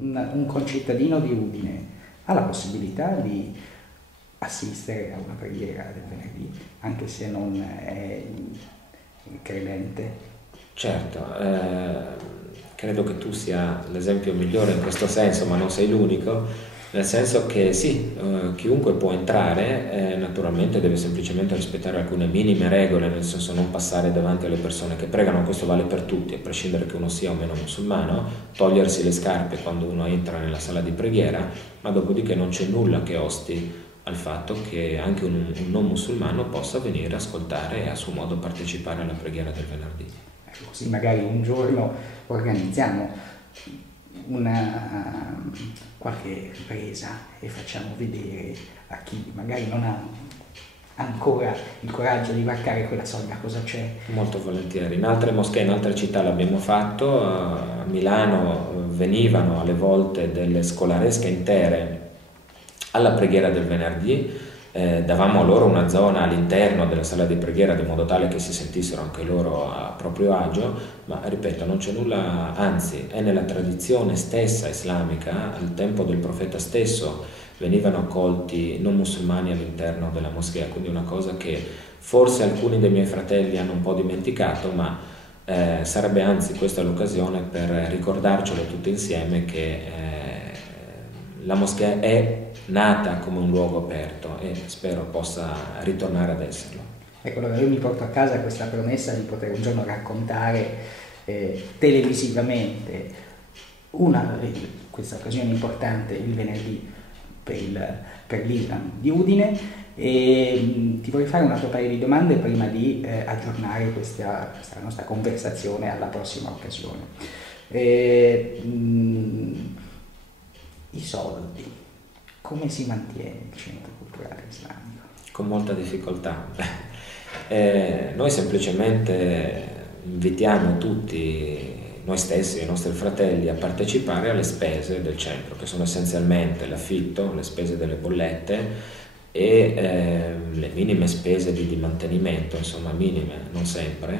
un concittadino di Udine ha la possibilità di assistere a una preghiera del venerdì, anche se non è credente? Certo, credo che tu sia l'esempio migliore in questo senso, ma non sei l'unico, nel senso che sì, chiunque può entrare, naturalmente deve semplicemente rispettare alcune minime regole, nel senso non passare davanti alle persone che pregano. Questo vale per tutti, a prescindere che uno sia o meno musulmano, togliersi le scarpe quando uno entra nella sala di preghiera, ma dopodiché non c'è nulla che osti al fatto che anche un non musulmano possa venire a ascoltare e a suo modo partecipare alla preghiera del venerdì. Così magari un giorno organizziamo qualche presa e facciamo vedere a chi magari non ha ancora il coraggio di varcare quella soglia cosa c'è. Molto volentieri. In altre moschee, in altre città l'abbiamo fatto. A Milano venivano alle volte delle scolaresche intere alla preghiera del venerdì. Davamo loro una zona all'interno della sala di preghiera di modo tale che si sentissero anche loro a proprio agio, ma ripeto, non c'è nulla, anzi è nella tradizione stessa islamica. Al tempo del profeta stesso venivano accolti non musulmani all'interno della moschea, quindi una cosa che forse alcuni dei miei fratelli hanno un po' dimenticato, ma sarebbe anzi questa l'occasione per ricordarcelo tutti insieme che la moschea è nata come un luogo aperto e spero possa ritornare ad esserlo. Ecco, allora io mi porto a casa questa promessa di poter un giorno raccontare televisivamente questa occasione importante il venerdì per l'Islam di Udine, e ti vorrei fare un altro paio di domande prima di aggiornare questa nostra conversazione alla prossima occasione. I soldi, come si mantiene il Centro Culturale Islamico? Con molta difficoltà. Noi semplicemente invitiamo tutti, noi stessi e i nostri fratelli, a partecipare alle spese del centro, che sono essenzialmente l'affitto, le spese delle bollette e le minime spese di mantenimento, insomma minime, non sempre,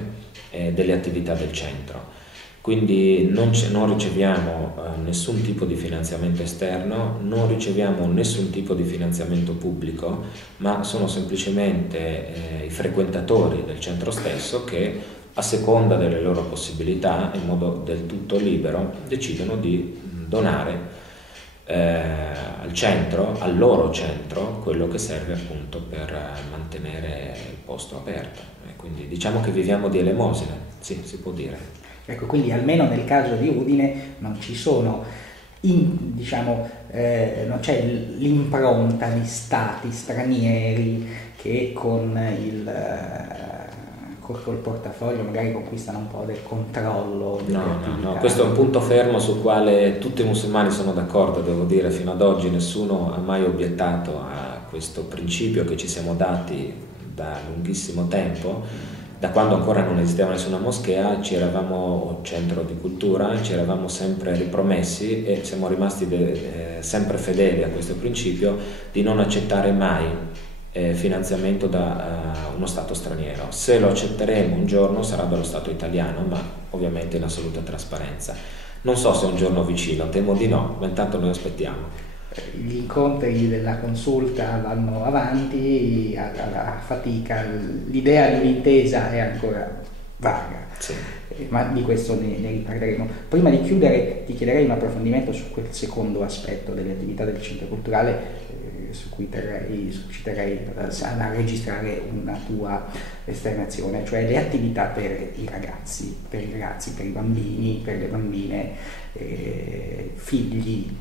delle attività del centro. Quindi non riceviamo nessun tipo di finanziamento esterno, non riceviamo nessun tipo di finanziamento pubblico, ma sono semplicemente i frequentatori del centro stesso che, a seconda delle loro possibilità, in modo del tutto libero, decidono di donare al centro, al loro centro, quello che serve appunto per mantenere il posto aperto. E quindi diciamo che viviamo di elemosine, sì, si può dire. Ecco, quindi almeno nel caso di Udine non ci sono, non c'è l'impronta di stati stranieri che col portafoglio magari conquistano un po' del controllo. No, questo è un punto fermo sul quale tutti i musulmani sono d'accordo, devo dire. Fino ad oggi nessuno ha mai obiettato a questo principio che ci siamo dati da lunghissimo tempo. Da quando ancora non esisteva nessuna moschea, centro di cultura, ci eravamo sempre ripromessi e siamo rimasti sempre fedeli a questo principio di non accettare mai finanziamento da uno Stato straniero. Se lo accetteremo un giorno sarà dallo Stato italiano, ma ovviamente in assoluta trasparenza. Non so se è un giorno vicino, temo di no, ma intanto noi aspettiamo. Gli incontri della consulta vanno avanti a fatica, l'idea di un'intesa è ancora vaga, sì. Ma di questo ne riparleremo. Prima di chiudere ti chiederei un approfondimento su quel secondo aspetto delle attività del centro culturale, su cui ci terrei a registrare una tua esternazione, cioè le attività per i ragazzi, per i bambini, per le bambine, figli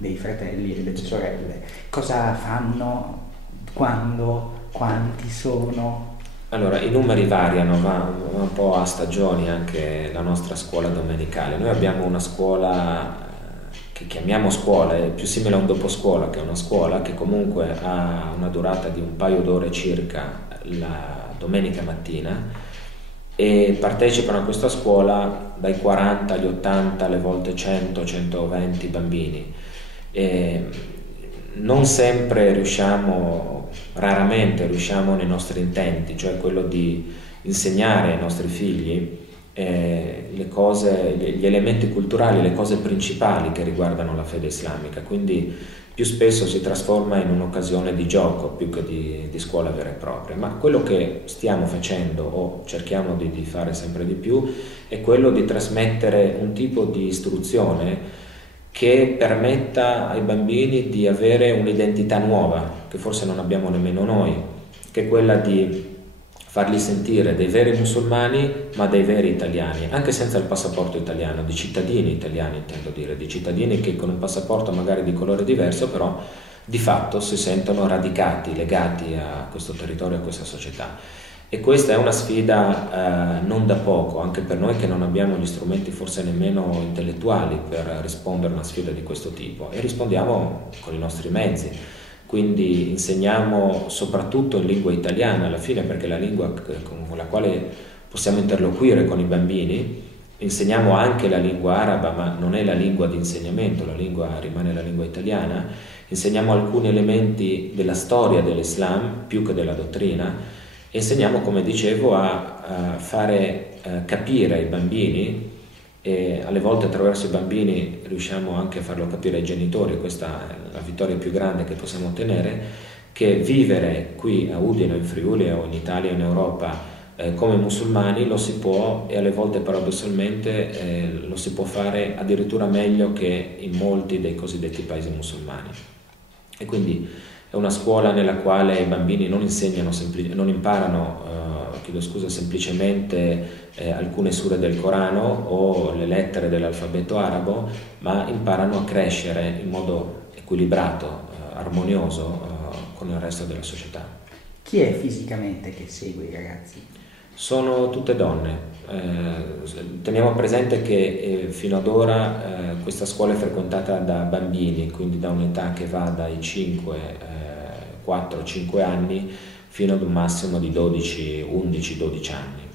dei fratelli e delle sorelle. Cosa fanno, quando, quanti sono? Allora, i numeri variano, va un po' a stagioni anche la nostra scuola domenicale. Noi abbiamo una scuola che chiamiamo scuola, è più simile a un doposcuola che a una scuola, che comunque ha una durata di un paio d'ore circa la domenica mattina, e partecipano a questa scuola dai 40 agli 80, alle volte 100, 120 bambini. Non sempre raramente riusciamo nei nostri intenti, cioè quello di insegnare ai nostri figli gli elementi culturali, le cose principali che riguardano la fede islamica, quindi più spesso si trasforma in un'occasione di gioco più che di scuola vera e propria. Ma quello che stiamo facendo, o cerchiamo di fare sempre di più, è quello di trasmettere un tipo di istruzione che permetta ai bambini di avere un'identità nuova, che forse non abbiamo nemmeno noi, che è quella di farli sentire dei veri musulmani, ma dei veri italiani, anche senza il passaporto italiano, di cittadini italiani intendo dire, di cittadini che con un passaporto magari di colore diverso, però di fatto si sentono radicati, legati a questo territorio, a questa società. E questa è una sfida non da poco, anche per noi che non abbiamo gli strumenti forse nemmeno intellettuali per rispondere a una sfida di questo tipo, e rispondiamo con i nostri mezzi. Quindi insegniamo soprattutto in lingua italiana alla fine, perché è la lingua con la quale possiamo interloquire con i bambini. Insegniamo anche la lingua araba, ma non è la lingua di insegnamento, la lingua rimane la lingua italiana. Insegniamo alcuni elementi della storia dell'Islam più che della dottrina. Insegniamo, come dicevo, a fare capire ai bambini, e alle volte attraverso i bambini riusciamo anche a farlo capire ai genitori, questa è la vittoria più grande che possiamo ottenere, che vivere qui a Udine, in Friuli o in Italia o in Europa come musulmani lo si può, e alle volte paradossalmente lo si può fare addirittura meglio che in molti dei cosiddetti paesi musulmani. E quindi è una scuola nella quale i bambini non imparano semplicemente alcune sure del Corano o le lettere dell'alfabeto arabo, ma imparano a crescere in modo equilibrato, armonioso con il resto della società. Chi è fisicamente che segue i ragazzi? Sono tutte donne. Teniamo presente che fino ad ora questa scuola è frequentata da bambini, quindi da un'età che va dai 4-5 anni fino ad un massimo di 11-12 anni.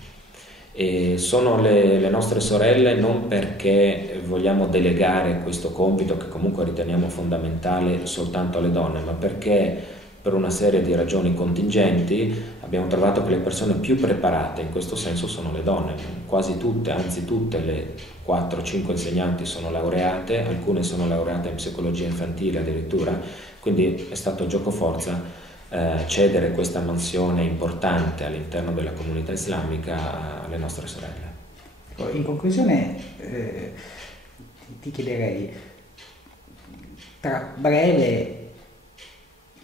E sono le nostre sorelle non perché vogliamo delegare questo compito, che comunque riteniamo fondamentale, soltanto alle donne, ma perché per una serie di ragioni contingenti abbiamo trovato che le persone più preparate in questo senso sono le donne. Quasi tutte, anzi tutte le 4-5 insegnanti sono laureate, alcune sono laureate in psicologia infantile addirittura, quindi è stato giocoforza cedere questa mansione importante all'interno della comunità islamica alle nostre sorelle. In conclusione ti chiederei, tra breve,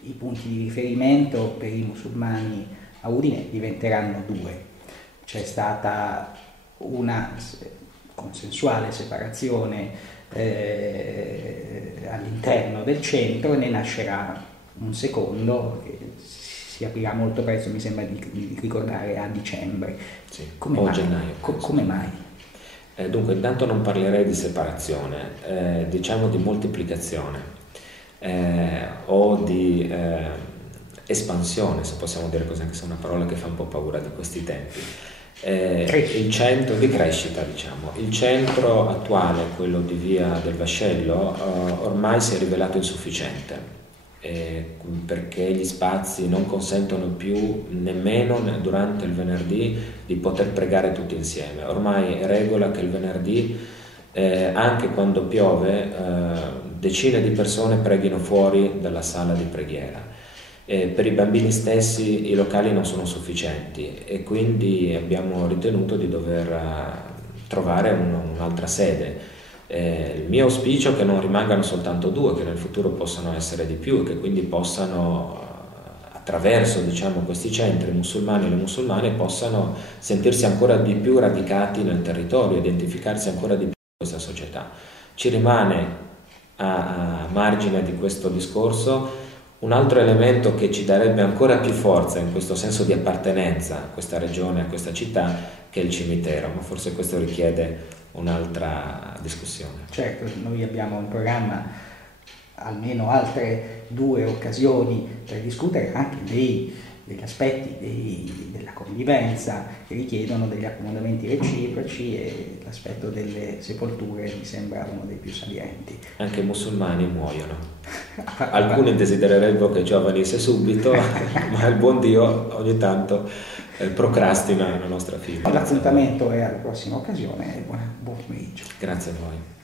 i punti di riferimento per i musulmani a Udine diventeranno 2. C'è stata una consensuale separazione all'interno del centro, e ne nascerà un secondo che si aprirà molto presto, mi sembra di ricordare a dicembre. Sì, come mai? Gennaio. Come mai? Dunque, intanto non parlerei di separazione, diciamo di moltiplicazione o di espansione, se possiamo dire così, anche se è una parola che fa un po' paura di questi tempi. Il centro di crescita, diciamo, il centro attuale, quello di Via del Vascello, ormai si è rivelato insufficiente. Perché gli spazi non consentono più nemmeno durante il venerdì di poter pregare tutti insieme. Ormai è regola che il venerdì, anche quando piove, decine di persone preghino fuori dalla sala di preghiera. Per i bambini stessi i locali non sono sufficienti, e quindi abbiamo ritenuto di dover trovare un'altra sede. Il mio auspicio è che non rimangano soltanto 2, che nel futuro possano essere di più, e che quindi possano, attraverso questi centri musulmani e le musulmane, possano sentirsi ancora di più radicati nel territorio, identificarsi ancora di più con questa società. Ci rimane a margine di questo discorso un altro elemento che ci darebbe ancora più forza in questo senso di appartenenza a questa regione, a questa città, che è il cimitero, ma forse questo richiede un'altra discussione. Certo, noi abbiamo in programma almeno altre 2 occasioni per discutere anche degli aspetti della convivenza che richiedono degli accomodamenti reciproci, e l'aspetto delle sepolture mi sembra uno dei più salienti. Anche i musulmani muoiono. Alcuni desidererebbero che ciò avvenisse subito, ma il buon Dio ogni tanto procrastina la nostra figlia. L'appuntamento è alla prossima occasione e buon pomeriggio. Grazie a voi.